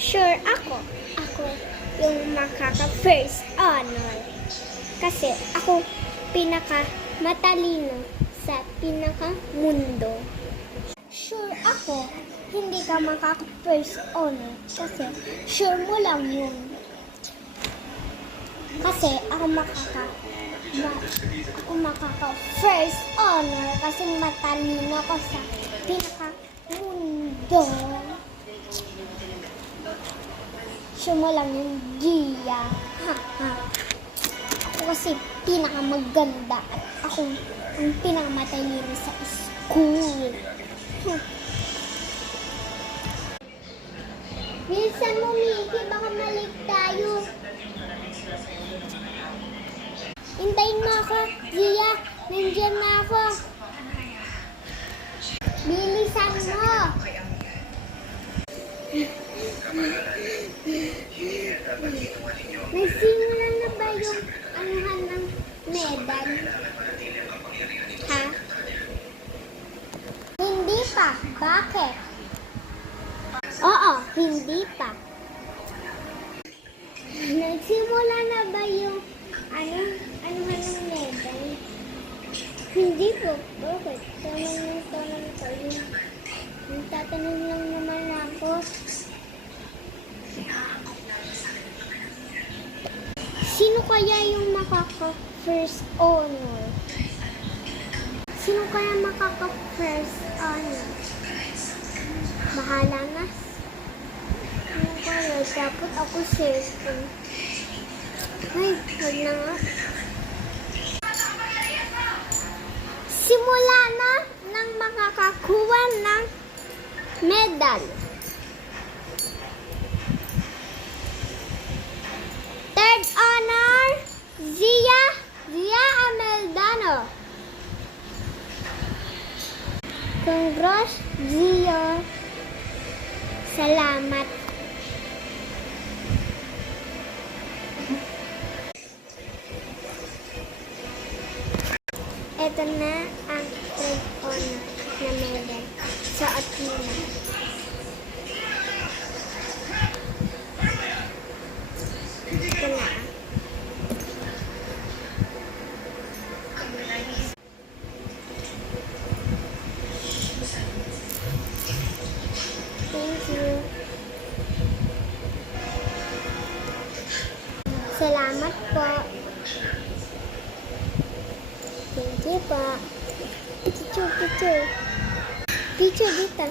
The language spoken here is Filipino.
Sure ako. Ako yung makaka-first honor. Kasi ako pinaka-matalino sa pinaka-mundo. Sure ako, hindi ka makaka-first honor. Kasi sure mo lang yun. Kasi ako makaka-first honor kasi matalino ko sa pinaka-mundo. Sure mo lang yung Gia. Ha, ha. Ako kasi pinakamaganda at ako ang pinakamatalino sa school. Bilisan mo, Mickey, baka malik tayo. Hintayin mo ako, Gia. Nandiyan na ako. Bilisan mo. Nagsimula na ba yung anuhan ng medal? Ha? Hindi pa. Bakit? Oo, hindi pa. Nagsimula na ba yung anuhan ng medal? Hindi po. Bakit? Tanong ko yun. Nagtatanong lang naman ako. Sino kaya yung makaka-first honor? Sino kaya makaka-first honor? Bahala na. Ano kaya? Dapat ako cellphone. Ay, wag na nga. Simula na ng makakakuha ng medal. Third honor, Zia Ameldano. Congrats, Zia. Salamat. Ito na ang third honor na medal sa Athena. Ito na. Thank you. Salamat po. Thank you po. Picture dito.